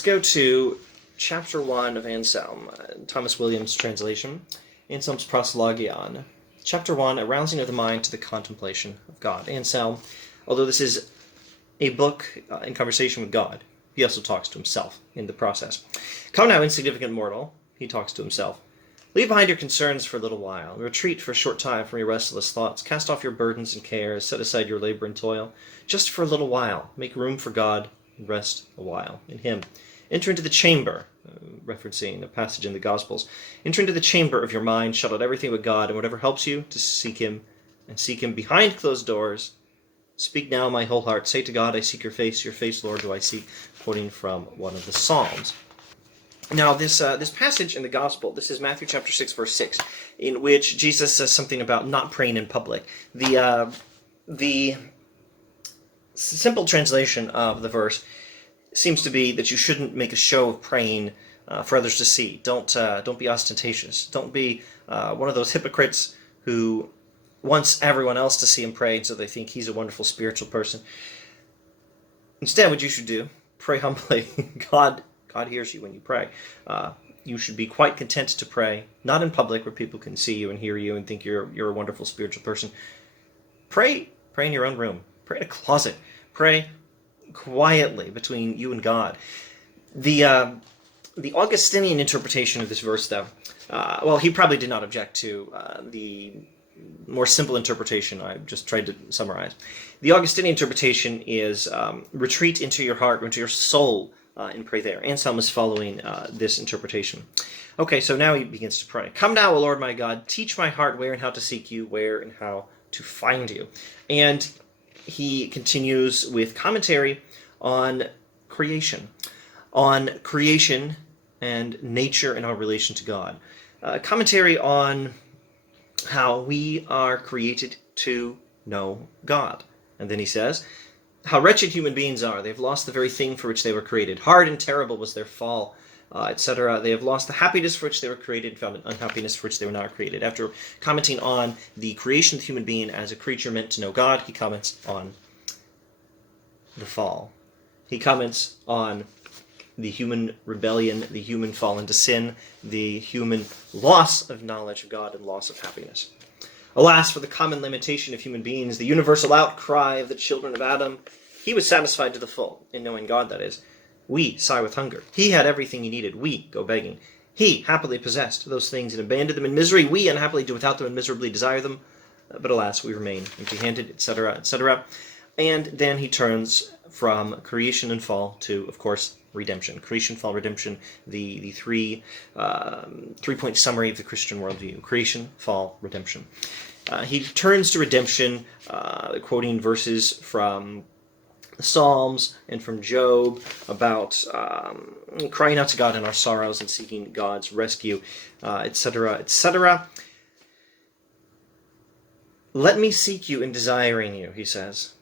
Let's go to chapter 1 of Anselm, Thomas Williams' translation, Anselm's Proslogion. Chapter 1, A Rousing of the Mind to the Contemplation of God. Anselm, although this is a book in conversation with God, he also talks to himself in the process. Come now, insignificant mortal, he talks to himself. Leave behind your concerns for a little while. Retreat for a short time from your restless thoughts. Cast off your burdens and cares. Set aside your labor and toil. Just for a little while. Make room for God and rest a while in him. Enter into the chamber, referencing a passage in the Gospels. Enter into the chamber of your mind. Shut out everything but God and whatever helps you to seek him, and seek him behind closed doors. Speak now, my whole heart. Say to God, I seek your face, Lord, do I seek, quoting from one of the Psalms. Now, this passage in the Gospel, this is Matthew chapter 6, verse 6, in which Jesus says something about not praying in public. The simple translation of the verse seems to be that you shouldn't make a show of praying for others to see. Don't be ostentatious. Don't be one of those hypocrites who wants everyone else to see him pray so they think he's a wonderful spiritual person. Instead, what you should do, pray humbly. God hears you when you pray. You should be quite content to pray, not in public where people can see you and hear you and think you're a wonderful spiritual person. Pray in your own room. Pray in a closet. Pray quietly between you and God. The Augustinian interpretation of this verse, though, he probably did not object to the more simple interpretation I just tried to summarize. The Augustinian interpretation is retreat into your heart, into your soul, and pray there. Anselm is following this interpretation. Okay, so now he begins to pray. Come now, O Lord my God, teach my heart where and how to seek you, where and how to find you. And he continues with commentary on creation and nature and our relation to God. Commentary on how we are created to know God. And then he says, how wretched human beings are. They've lost the very thing for which they were created. Hard and terrible was their fall, etc. They have lost the happiness for which they were created, found an unhappiness for which they were not created. After commenting on the creation of the human being as a creature meant to know God, he comments on the fall. He comments on the human rebellion, the human fall into sin, the human loss of knowledge of God and loss of happiness. Alas, for the common lamentation of human beings, the universal outcry of the children of Adam. He was satisfied to the full, in knowing God, that is. We sigh with hunger. He had everything he needed. We go begging. He happily possessed those things and abandoned them in misery. We unhappily do without them and miserably desire them. But alas, we remain empty-handed, etc., etc. And then he turns from creation and fall to, of course, redemption. Creation, fall, redemption, the three-point summary of the Christian worldview. Creation, fall, redemption. He turns to redemption, quoting verses from the Psalms and from Job about crying out to God in our sorrows and seeking God's rescue, etc., etc. Let me seek you in desiring you, he says.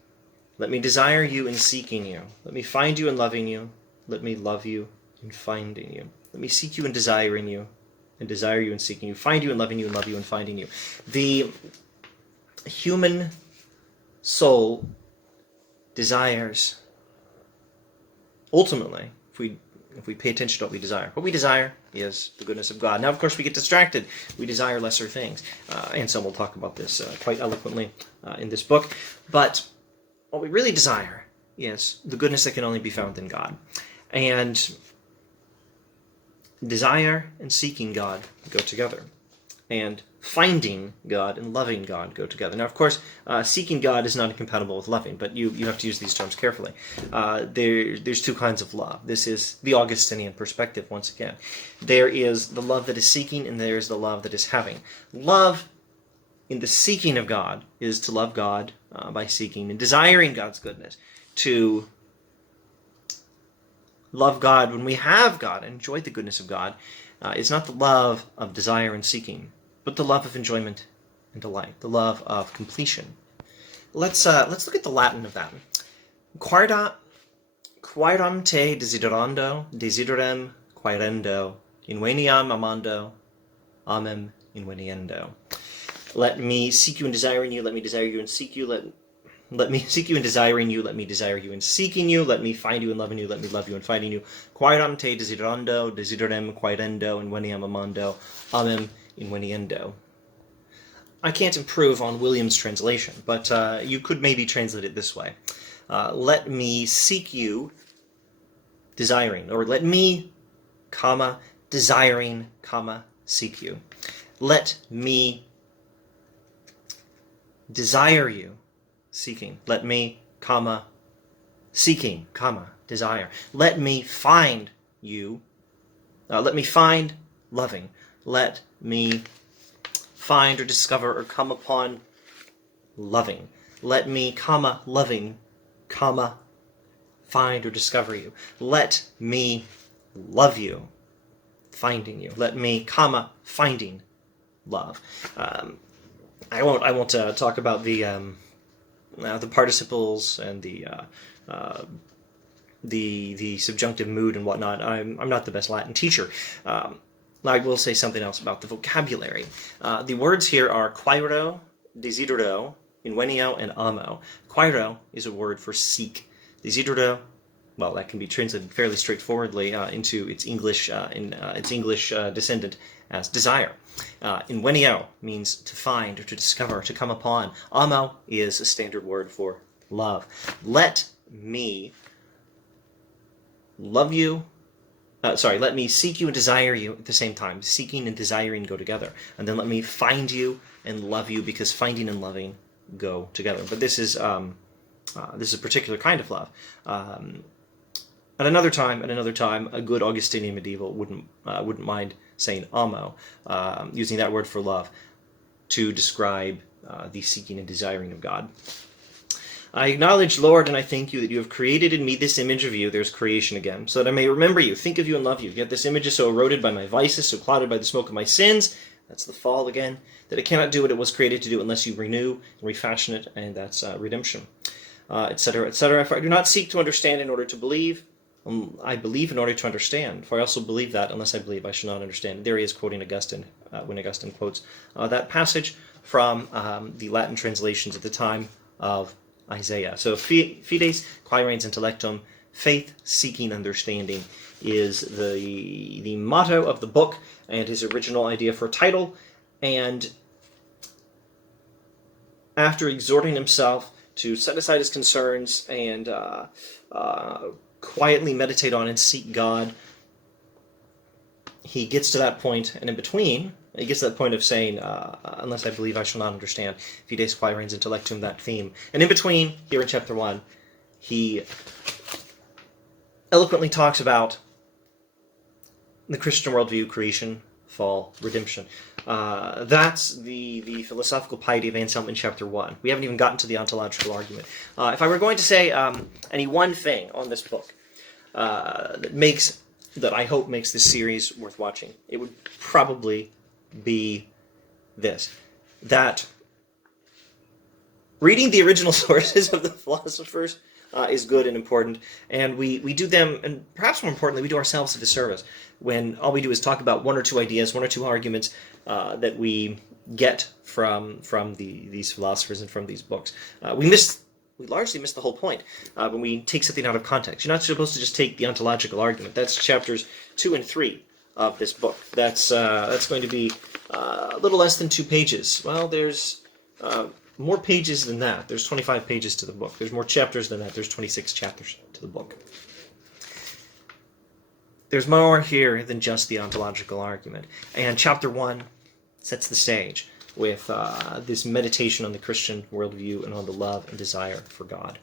Let me desire you in seeking you. Let me find you in loving you. Let me love you in finding you. Let me seek you in desiring you, and desire you in seeking you. Find you in loving you, and love you in finding you. The human soul desires, ultimately, if we pay attention to what we desire is the goodness of God. Now, of course, we get distracted. We desire lesser things. Anselm will talk about this quite eloquently in this book. But what we really desire is the goodness that can only be found in God. And desire and seeking God go together. And finding God and loving God go together. Now, of course, seeking God is not incompatible with loving, but you have to use these terms carefully. There's two kinds of love. This is the Augustinian perspective, once again. There is the love that is seeking, and there is the love that is having. Love in the seeking of God is to love God by seeking and desiring God's goodness. To love God when we have God and enjoy the goodness of God is not the love of desire and seeking, but the love of enjoyment and delight, the love of completion. Let's look at the Latin of that. Quaeram te desiderando, desiderem quaerendo, inveniam amando, inveniendo. Let me seek you in desiring you, let me desire you and seek you, let Let me seek you in desiring you. Let me desire you in seeking you. Let me find you in loving you. Let me love you in finding you. Quaeram te desiderando, desiderem quaerendo, inveniam amando, amem inveniendo. I can't improve on William's translation, but you could maybe translate it this way. Let me seek you, desiring, or let me, comma, desiring, comma, seek you. Let me desire you, seeking. Let me, comma, seeking, comma, desire. Let me find you. Let me find loving. Let me find or discover or come upon loving. Let me, comma, loving, comma, find or discover you. Let me love you, finding you. Let me, comma, finding love. I won't talk about the participles and the subjunctive mood and whatnot. I'm not the best Latin teacher. I will say something else about the vocabulary. The words here are quaero, desidero, invenio, and amo. Quaero is a word for seek. Desidero, well, that can be translated fairly straightforwardly into its English descendant as desire. Invenio means to find or to discover, to come upon. Amo is a standard word for love. Let me love you. Let me seek you and desire you at the same time. Seeking and desiring go together. And then let me find you and love you, because finding and loving go together. But this is a particular kind of love. At another time, a good Augustinian medieval wouldn't mind saying amo, using that word for love to describe the seeking and desiring of God. I acknowledge, Lord, and I thank you that you have created in me this image of you. There's creation again. So that I may remember you, think of you, and love you. Yet this image is so eroded by my vices, so clouded by the smoke of my sins, that's the fall again, that it cannot do what it was created to do unless you renew and refashion it, and that's redemption, etc., etc. For I do not seek to understand in order to believe, I believe in order to understand. For I also believe that unless I believe, I shall not understand. There he is quoting Augustine, when Augustine quotes that passage from the Latin translations at the time of Isaiah. So fides quaerens intellectum, faith seeking understanding, is the motto of the book and his original idea for a title. And after exhorting himself to set aside his concerns and quietly meditate on and seek God, he gets to that point, and in between, he gets to that point of saying, unless I believe, I shall not understand. Fides quaerens intellectum, that theme. And in between, here in chapter 1, he eloquently talks about the Christian worldview, creation, fall, redemption. That's the philosophical piety of Anselm in chapter 1. We haven't even gotten to the ontological argument. If I were going to say any one thing on this book that I hope makes this series worth watching, it would probably be this: that reading the original sources of the philosophers is good and important, and we do them, and perhaps more importantly, we do ourselves a disservice when all we do is talk about one or two ideas, one or two arguments that we get from these philosophers and from these books. We largely miss the whole point when we take something out of context. You're not supposed to just take the ontological argument. That's chapters 2 and 3 of this book. That's going to be a little less than 2 pages. Well, there's more pages than that. There's 25 pages to the book. There's more chapters than that. There's 26 chapters to the book. There's more here than just the ontological argument. And chapter 1 sets the stage with this meditation on the Christian worldview and on the love and desire for God.